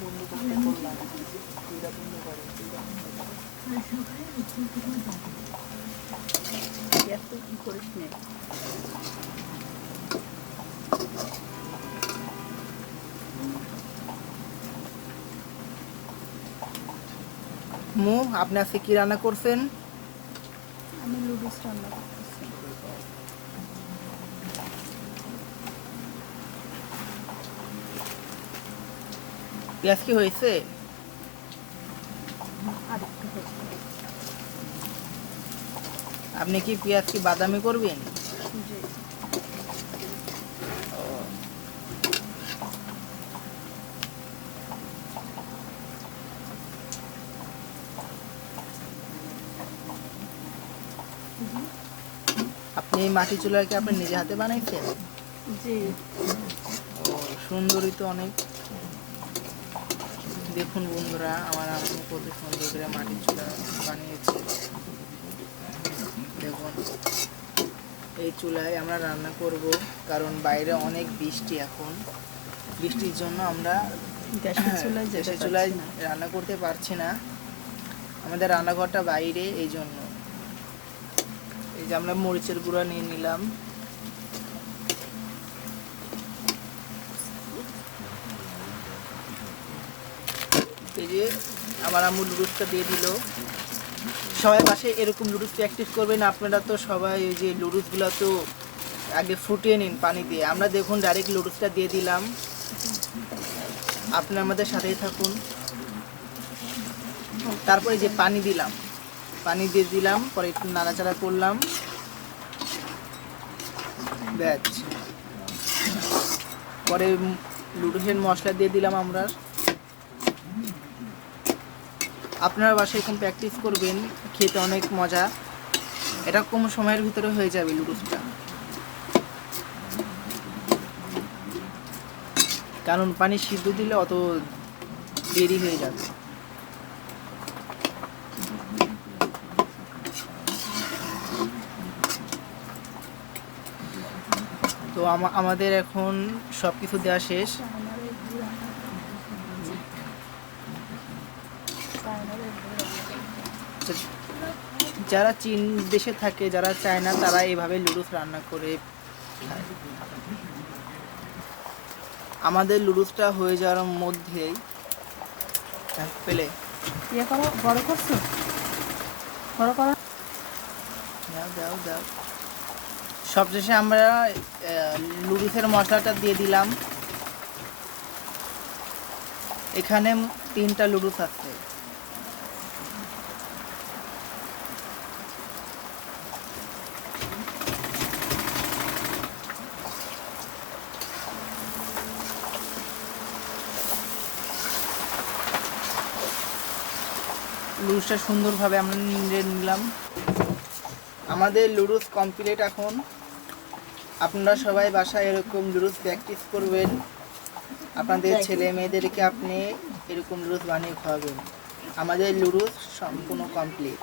বন্ধ করতে বললাম, টিভিটা বন্ধ করে, এত কি করিস নে। মু, আপনি আজকে কি রান্না করছেন? আমি লুডুস রান্না করতেছি। পেঁয়াজ কি হয়েছে? আরেকটু হয়েছে। আপনি কি পেঁয়াজ কি বাদামি করবেন? জি। আপনি এই মাটি চুলাকে আপনি নিজে হাতে বানাইছেন? জি। ও, সুন্দরই তো অনেক। দেখুন বন্ধুরা, আমার আম্মু কত সুন্দর করে মাটির চুলা বানিয়েছে। দেখুন, এই চুলায় আমরা রান্না করব, কারণ বাইরে অনেক বৃষ্টি। এখন বৃষ্টির জন্য আমরা গ্যাসের চুলায় রান্না করতে পারছি না। আমাদের রান্নাঘরটা বাইরে, এই জন্য। এই যে আমরা মরিচের গুঁড়া নিয়ে নিলাম। এই যে আমার আম্মু লুডুসটা দিয়ে দিল। সবাই বাসায় এরকম লুডুস প্র্যাকটিস করবেন। আপনারা তো সবাই ওই যে লুডুসগুলো তো আগে ফুটিয়ে নিন পানি দিয়ে। আমরা দেখুন ডাইরেক্ট লুডুসটা দিয়ে দিলাম। আপনি আমাদের সাথেই থাকুন। তারপরে যে পানি দিলাম, পানি দিয়ে দিলাম, পরে একটু নাড়াচাড়া করলাম, ব্যাস। পরে লুডুসের মশলা দিয়ে দিলাম আমরা। আপনারা বাসায় এরকম প্র্যাকটিস করবেন, খেতে অনেক মজা। এটা কম সময়ের ভিতরে হয়ে যাবে লুডুসটা, কারণ পানি সিদ্ধ দিলে অত দেরি হয়ে যাবে। তো আমাদের এখন সব কিছু দেওয়া শেষ। যারা চীন দেশে থাকে, যারা চায় না, তারা এইভাবে লুডুস রান্না করে খায়। আমাদের লুডুসটা হয়ে যাওয়ার মধ্যেই পেলে বড় করছো, বড় করো। দাও দাও। সবশেষে আমরা লুডুসের মশলাটা দিয়ে দিলাম। এখানে 3টা লুডুস আছে। লুডুসটা সুন্দরভাবে আমরা নিয়ে নিলাম। আমাদের লুডুস কমপ্লিট। এখন আপনারা সবাই বাসায় এরকম লুডুস প্র্যাকটিস করবেন। আপনাদের ছেলে মেয়েদেরকে আপনি এরকম লুডুস বানিয়ে খাওয়াবেন। আমাদের লুডুস সম্পূর্ণ কমপ্লিট।